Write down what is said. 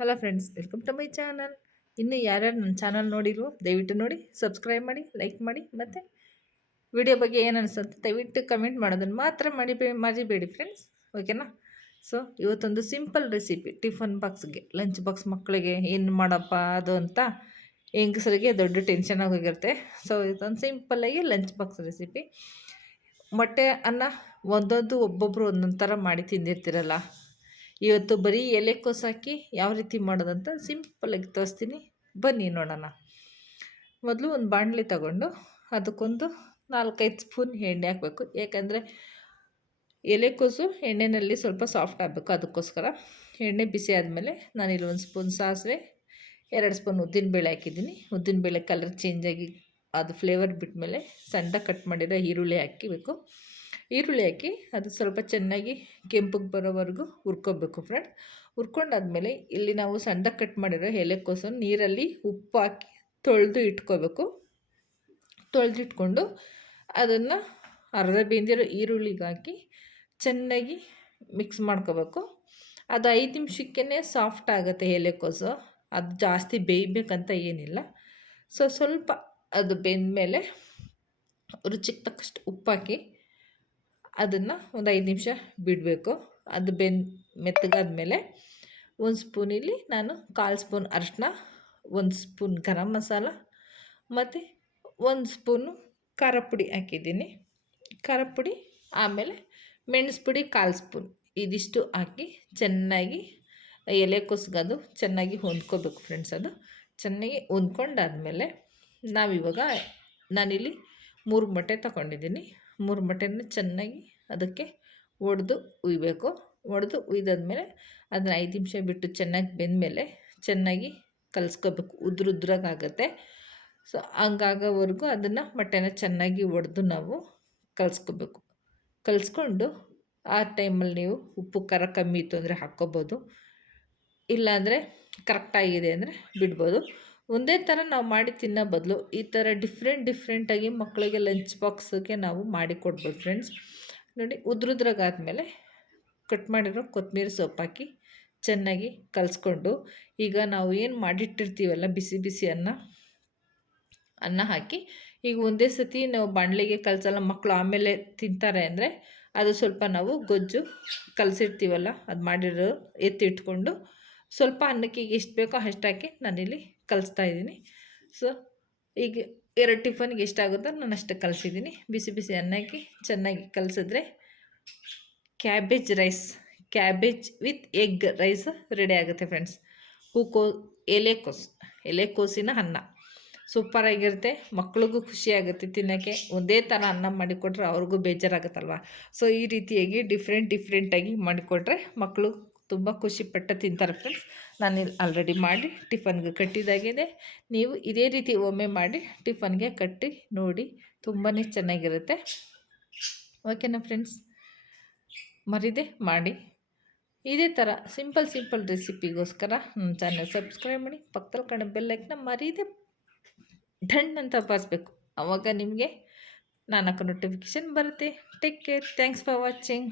Hello friends, welcome to my channel. ಇನ್ನು ಯಾರ್ಯಾರು ನನ್ನ ಚಾನಲ್ ನೋಡಿಲ್ವೋ ದಯವಿಟ್ಟು ನೋಡಿ, ಸಬ್ಸ್ಕ್ರೈಬ್ ಮಾಡಿ, ಲೈಕ್ ಮಾಡಿ, ಮತ್ತು ವಿಡಿಯೋ ಬಗ್ಗೆ ಏನು ಅನಿಸುತ್ತೆ ದಯವಿಟ್ಟು ಕಮೆಂಟ್ ಮಾಡೋದನ್ನು ಮಾತ್ರ ಮರಿಬೇಡಿ ಫ್ರೆಂಡ್ಸ್, ಓಕೆನಾ. ಸೊ ಇವತ್ತೊಂದು ಸಿಂಪಲ್ ರೆಸಿಪಿ, ಟಿಫನ್ ಬಾಕ್ಸ್ಗೆ, ಲಂಚ್ ಬಾಕ್ಸ್ ಮಕ್ಕಳಿಗೆ ಏನು ಮಾಡಪ್ಪ ಅದು ಅಂತ ಹೆಂಗಸರಿಗೆ ದೊಡ್ಡ ಟೆನ್ಷನ್ ಆಗೋಗಿರುತ್ತೆ. ಸೊ ಇದೊಂದು ಸಿಂಪಲ್ಲಾಗಿ ಲಂಚ್ ಬಾಕ್ಸ್ ರೆಸಿಪಿ. ಮೊಟ್ಟೆ ಅನ್ನ ಒಂದೊಂದು ಒಬ್ಬೊಬ್ಬರು ಒಂದೊಂದು ಥರ ಮಾಡಿ ತಿಂದಿರ್ತಿರಲ್ಲ. ಇವತ್ತು ಬರೀ ಎಲೆಕೋಸು ಹಾಕಿ ಯಾವ ರೀತಿ ಮಾಡೋದಂತ ಸಿಂಪಲ್ಲಾಗಿ ತೋರಿಸ್ತೀನಿ, ಬನ್ನಿ ನೋಡೋಣ. ಮೊದಲು ಒಂದು ಬಾಣಲಿ ತಗೊಂಡು ಅದಕ್ಕೊಂದು 4-5 ಸ್ಪೂನ್ ಎಣ್ಣೆ ಹಾಕಬೇಕು. ಯಾಕಂದರೆ ಎಲೆಕೋಸು ಎಣ್ಣೆಯಲ್ಲಿ ಸ್ವಲ್ಪ ಸಾಫ್ಟ್ ಆಗಬೇಕು, ಅದಕ್ಕೋಸ್ಕರ. ಎಣ್ಣೆ ಬಿಸಿ ಆದಮೇಲೆ ನಾನಿಲ್ಲಿ 1 ಸ್ಪೂನ್ ಸಾಸಿವೆ, 2 ಸ್ಪೂನ್ ಉದ್ದಿನಬೇಳೆ ಹಾಕಿದ್ದೀನಿ. ಉದ್ದಿನಬೇಳೆ ಕಲರ್ ಚೇಂಜಾಗಿ ಅದು ಫ್ಲೇವರ್ ಬಿಟ್ಮೇಲೆ ಸಣ್ಣದಾಗಿ ಕಟ್ ಮಾಡಿರೋ ಈರುಳ್ಳಿ ಹಾಕಿಬೇಕು. ಈರುಳ್ಳಿ ಹಾಕಿ ಅದು ಸ್ವಲ್ಪ ಚೆನ್ನಾಗಿ ಕೆಂಪಗೆ ಬರೋವರೆಗೂ ಹುರ್ಕೋಬೇಕು ಫ್ರೆಂಡ್. ಹುರ್ಕೊಂಡಾದ್ಮೇಲೆ ಇಲ್ಲಿ ನಾವು ಸಣ್ಣದಾಗಿ ಕಟ್ ಮಾಡಿರೋ ಎಲೆಕೋಸನ್ನು ನೀರಲ್ಲಿ ಉಪ್ಪು ಹಾಕಿ ತೊಳೆದು ಇಟ್ಕೋಬೇಕು. ತೊಳೆದಿಟ್ಕೊಂಡು ಅದನ್ನು ಅರ್ಧ ಬೇಂದಿರೋ ಈರುಳ್ಳಿಗೆ ಹಾಕಿ ಚೆನ್ನಾಗಿ ಮಿಕ್ಸ್ ಮಾಡ್ಕೋಬೇಕು. ಅದು 5 ನಿಮಿಷಕ್ಕೇ ಸಾಫ್ಟ್ ಆಗುತ್ತೆ ಎಲೆಕೋಸು, ಅದು ಜಾಸ್ತಿ ಬೇಯಬೇಕಂತ ಏನಿಲ್ಲ. ಸ್ವಲ್ಪ ಅದು ಬೆಂದಮೇಲೆ ರುಚಿಗೆ ತಕ್ಕಷ್ಟು ಉಪ್ಪು ಹಾಕಿ ಅದನ್ನು ಒಂದು 5 ನಿಮಿಷ ಬಿಡಬೇಕು. ಅದು ಮೆತ್ತಗಾದ್ಮೇಲೆ 1 ಸ್ಪೂನ್ ಇಲ್ಲಿ ನಾನು 1/4 ಸ್ಪೂನ್ ಅರಿಶಿನ, 1 ಸ್ಪೂನ್ ಗರಂ ಮಸಾಲ ಮತ್ತು 1 ಸ್ಪೂನು ಖಾರ ಪುಡಿ ಹಾಕಿದ್ದೀನಿ. ಖಾರ ಪುಡಿ ಆಮೇಲೆ ಮೆಣಸು ಪುಡಿ 1/4 ಸ್ಪೂನ್, ಇದಿಷ್ಟು ಹಾಕಿ ಚೆನ್ನಾಗಿ ಎಲೆಕೋಸಿಗೆ ಅದು ಚೆನ್ನಾಗಿ ಹೊಂದ್ಕೋಬೇಕು ಫ್ರೆಂಡ್ಸ್. ಅದು ಚೆನ್ನಾಗಿ ಹೊಂದ್ಕೊಂಡಾದ್ಮೇಲೆ ನಾನಿಲ್ಲಿ 3 ಮೊಟ್ಟೆ ತಗೊಂಡಿದ್ದೀನಿ. 3 ಮೊಟ್ಟೆನ ಚೆನ್ನಾಗಿ ಅದಕ್ಕೆ ಒಡೆದು ಉಯ್ಬೇಕು. ಒಡೆದು ಉಯ್ದಾದ್ಮೇಲೆ ಅದನ್ನ 5 ನಿಮಿಷ ಬಿಟ್ಟು ಚೆನ್ನಾಗಿ ಬೆಂದಮೇಲೆ ಚೆನ್ನಾಗಿ ಕಲಿಸ್ಕೋಬೇಕು. ಉದ್ರಾಗುತ್ತೆ. ಸೊ ಹಂಗಾಗೋವರೆಗೂ ಅದನ್ನು ಮೊಟ್ಟೆನ ಚೆನ್ನಾಗಿ ಒಡೆದು ನಾವು ಕಲಿಸ್ಕೋಬೇಕು. ಕಲಿಸ್ಕೊಂಡು ಆ ಟೈಮಲ್ಲಿ ನೀವು ಉಪ್ಪು ಖಾರ ಕಮ್ಮಿ ಇತ್ತು ಅಂದರೆ ಹಾಕ್ಕೋಬೋದು, ಇಲ್ಲಾಂದರೆ ಕರೆಕ್ಟಾಗಿದೆ ಅಂದರೆ ಬಿಡ್ಬೋದು. ಒಂದೇ ಥರ ನಾವು ಮಾಡಿ ತಿನ್ನೋ ಬದಲು ಈ ಥರ ಡಿಫ್ರೆಂಟಾಗಿ ಮಕ್ಕಳಿಗೆ ಲಂಚ್ ಬಾಕ್ಸಿಗೆ ನಾವು ಮಾಡಿ ಕೊಡ್ಬೋದು ಫ್ರೆಂಡ್ಸ್. ನೋಡಿ, ಉದ್ರಾದ್ಮೇಲೆ ಕಟ್ ಮಾಡಿರೋ ಕೊತ್ತಂಬರಿ ಸೊಪ್ಪು ಹಾಕಿ ಚೆನ್ನಾಗಿ ಕಲಿಸ್ಕೊಂಡು, ಈಗ ನಾವು ಏನು ಮಾಡಿಟ್ಟಿರ್ತೀವಲ್ಲ ಬಿಸಿ ಬಿಸಿ ಅನ್ನ ಹಾಕಿ, ಈಗ ಒಂದೇ ಸತಿ ನಾವು ಬಾಣಲೆಗೆ ಕಲಸಲ್ಲ, ಮಕ್ಕಳು ಆಮೇಲೆ ತಿಂತಾರೆ ಅಂದರೆ ಅದು ಸ್ವಲ್ಪ ನಾವು ಗೊಜ್ಜು ಕಲಸಿರ್ತೀವಲ್ಲ ಅದು ಮಾಡಿರೋ ಎತ್ತಿಟ್ಕೊಂಡು ಸ್ವಲ್ಪ ಅನ್ನಕ್ಕೆ ಎಷ್ಟು ಬೇಕೋ ಅಷ್ಟು ಹಾಕಿ ನಾನಿಲ್ಲಿ ಕಲಿಸ್ತಾ ಇದ್ದೀನಿ. ಸೊ ಈಗ 2 ಟಿಫನ್ಗೆ ಎಷ್ಟಾಗುತ್ತೋ ನಾನು ಅಷ್ಟು ಕಲಿಸಿದ್ದೀನಿ. ಬಿಸಿ ಬಿಸಿ ಅನ್ನಕ್ಕೆ ಚೆನ್ನಾಗಿ ಕಲಿಸಿದ್ರೆ cabbage with egg rice ready ಆಗುತ್ತೆ ಫ್ರೆಂಡ್ಸ್. ಎಲೆಕೋಸಿನ ಅನ್ನ ಸೂಪರಾಗಿರುತ್ತೆ. ಮಕ್ಳಿಗೂ ಖುಷಿಯಾಗುತ್ತೆ ತಿನ್ನೋಕ್ಕೆ. ಒಂದೇ ಥರ ಅನ್ನ ಮಾಡಿಕೊಟ್ರೆ ಅವ್ರಿಗೂ ಬೇಜಾರಾಗುತ್ತಲ್ವ. ಸೊ ಈ ರೀತಿಯಾಗಿ ಡಿಫ್ರೆಂಟಾಗಿ ಮಾಡಿಕೊಟ್ರೆ ಮಕ್ಕಳು ತುಂಬ ಖುಷಿಪಟ್ಟು ತಿಂತಾರೆ ಫ್ರೆಂಡ್ಸ್. ನಾನಿಲ್ಲಿ ಆಲ್ರೆಡಿ ಮಾಡಿ ಟಿಫನ್ಗೆ ಕಟ್ಟಿದಾಗಿದೆ. ನೀವು ಇದೇ ರೀತಿ ಒಮ್ಮೆ ಮಾಡಿ ಟಿಫನ್ಗೆ ಕಟ್ಟಿ ನೋಡಿ, ತುಂಬಾ ಚೆನ್ನಾಗಿರುತ್ತೆ, ಓಕೆನಾ ಫ್ರೆಂಡ್ಸ್. ಮರಿದೆ ಮಾಡಿ. ಇದೇ ಥರ ಸಿಂಪಲ್ ರೆಸಿಪಿಗೋಸ್ಕರ ನನ್ನ ಚಾನಲ್ ಸಬ್ಸ್ಕ್ರೈಬ್ ಮಾಡಿ, ಪಕ್ಕದಲ್ಲಿ ಕಾಣೋ ಬೆಲ್ ಐಕನ್ನ ಮರಿದೆ ಡನ್ ಅಂತ ಬಾರಿಸ್ಬೇಕು. ಆವಾಗ ನಿಮಗೆ ನಾನು ಹಾಕೋ ನೋಟಿಫಿಕೇಷನ್ ಬರುತ್ತೆ. Take care, thanks for watching.